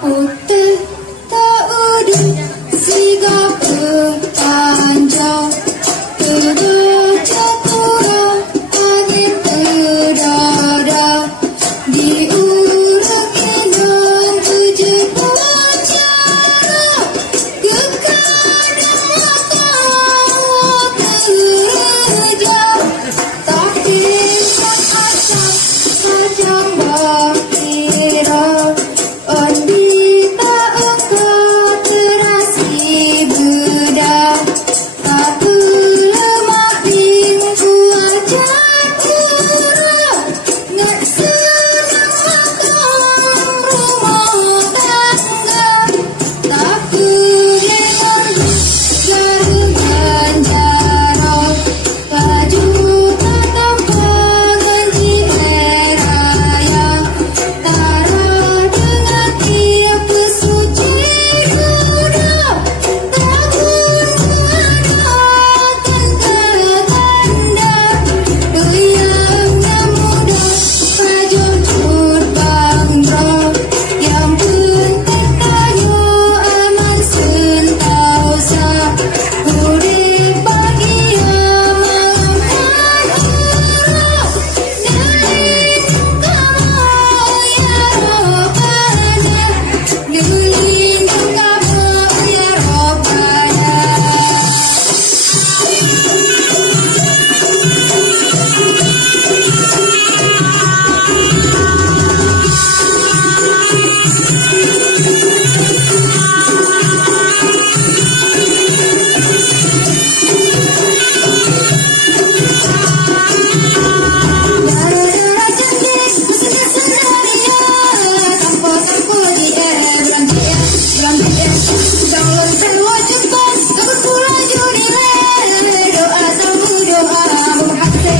Putih tak udah siga berpanjang terbaca kurang angin terdada diurangi dan wujud wacara kekadang mata terjam tapi tak asal sajang bakira ondita engkau terasi bedah tak lemak bingku wajah murah nggak senang makan rumah tangga tak kedengar garu ganjara baju tatap pengenci raya tara dengan tiap pesuci muda tahun mengadakan tanda beliaunya muda pajujur bangga yang penting tayo aman sentausa urip bahagia maafkan orang nilin kamu ya Rabbana nilin kamu ya Rabbana. Darah cantik mesinnya sendaria tanpa di beram dia calon sewa cepat kabur pula judile doa tamu doa berhati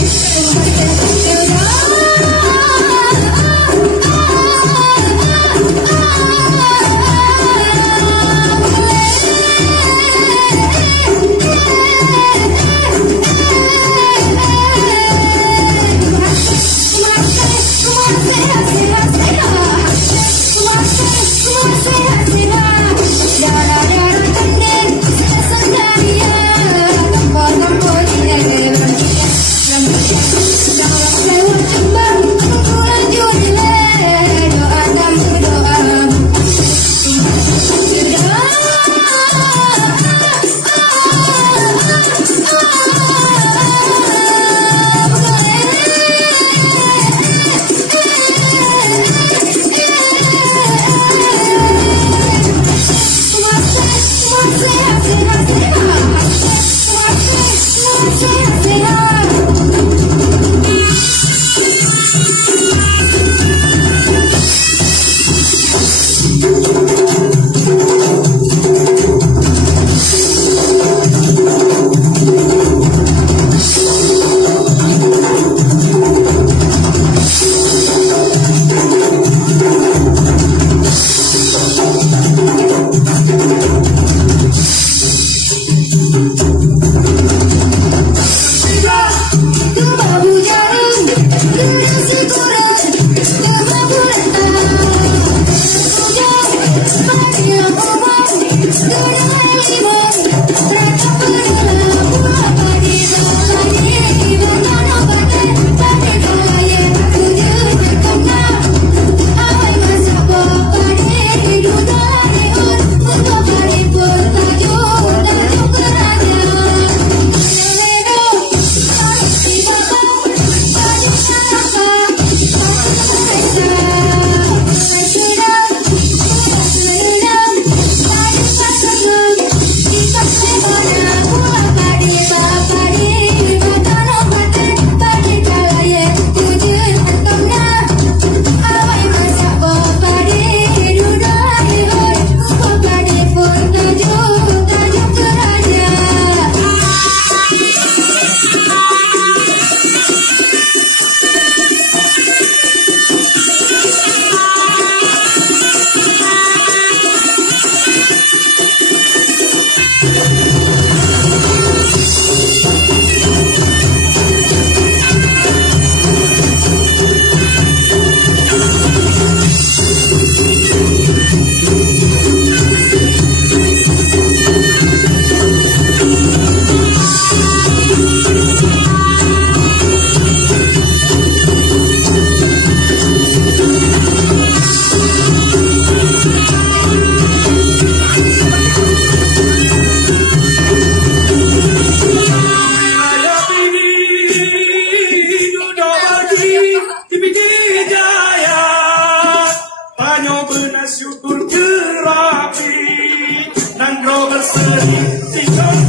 Bye. Sari,